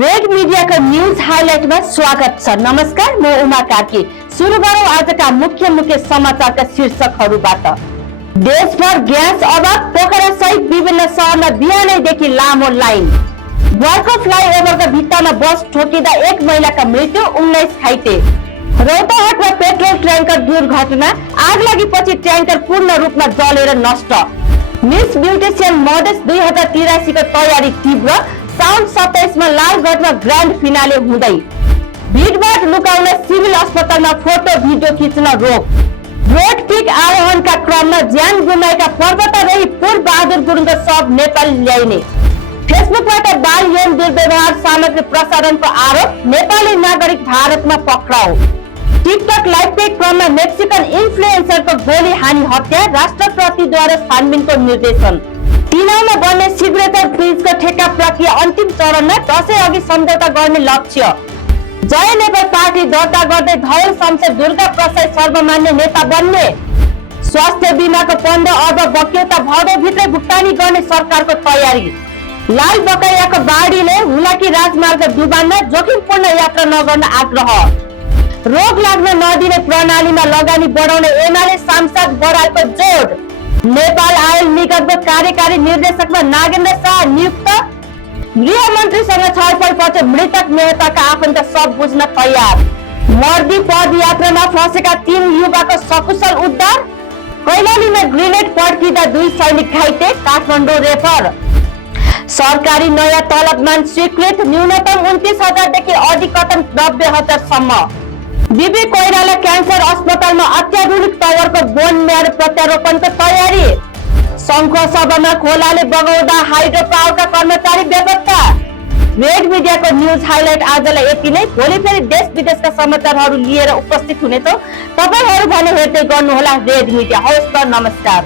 Red media का news highlight में स्वागत छ। नमस्कार, म उमा कार्की। सुरु गरौँ आजका मुख्य समाचारका शीर्षकहरूबाट। देशभर ग्यास अभाव, पोखरा सहित विभिन्न शहरमा बिहानैदेखि लामो लाइन। बर्को फ्लाइओभरका भित्तामा बस ठोकिँदा एक महिलाका मृत्यु, 19 घाइते। रौतहटमा पेट्रोल ट्याङ्कर दुर्घटना, आग लागेपछि ट्याङ्कर पूर्ण रूपमा जलेर नष्ट। मिस ब्युटिशियन मधेस 2083 को तयारी तीव्र, साउन 27 मा लालगढमा ग्रान्ड फिनाले हुँदै। भिडभाड लुकाउन सिभिल अस्पतालमा फोटो भिडियो खिच्न रोक। रोड ठिक आरोहणका क्रममा ज्यान गुमाएका पर्वतारोही पूर्व बहादुर गुरुङको शव नेपाल ल्याइने। फेसबुकबाट बाल यौन दुर्व्यवहार सामग्री प्रसारणको आरोप, नेपाली नागरिक भारतमा पक्राउ। टिकटक लाइभकै क्रममा मेक्सिकन इन्फ्लुएन्सरको गोली हानी हत्या, राष्ट्रपतिद्वारा छानबिनको निर्देशन। तिनाउमा बन्ने सिग्नेचर ब्रिजको ठेक्का प्रक्रिया अन्तिम चरणमा, दशैं अघि सम्झौता गर्ने लक्ष्य। जय नेपाल पार्टी दर्ता गर्दै धवल शमशेर दुर्गा प्रसाद सर्वमान्य नेता बन्ने। स्वास्थ्य बीमाको 15 अर्ब बक्यौता भदौभित्रै भुक्तानी गर्ने सरकारको तयारी। लाल बकैयाको बाढीले हुलाकी राजमार्ग डुबान्न, जोखिमपूर्ण यात्रा नगर्न आग्रह। रोग लाग्न नदिने प्रणालीमा लगानी बढाउने एमाले सांसद बरालको जोड। नेपाल आयल निगमको कार्यकारी निर्देशकमा नागेन्द्र शाह नियुक्त। गृहमन्त्रीसँग छलफलपछि मृतक नेताका आफन्त सब बुझ्न तयार। मर्दी पदयात्रामा फँसेका 3 युवाको सकुशल उद्धार। कैलालीमा ग्रेनेड पड्किँदा 2 सैनिक घाइते, काठमाडौँ रेफर। सरकारी नयाँ तलबमान स्वीकृत, न्यूनतम 29,000 देखि अधिकतम 90,000 सम्म। बीबी कोइराला क्यान्सर अस्पतालमा अत्याधुनिक टावरको बोन म्यारो प्रत्यारोपणको तयारी। संघको सभामा खोलाले बगाउँदा हाइड्रो पावरका कर्मचारी बेपत्ता। रेड मिडियाको न्यूज हाइलाइट आजलाई यति नै। भोलि फेरि देश विदेशका समाचारहरू लिएर उपस्थित हुनेछौँ। तपाईहरु भने हेर्दै गर्नुहोला रेड मिडिया। हवस् त, नमस्कार।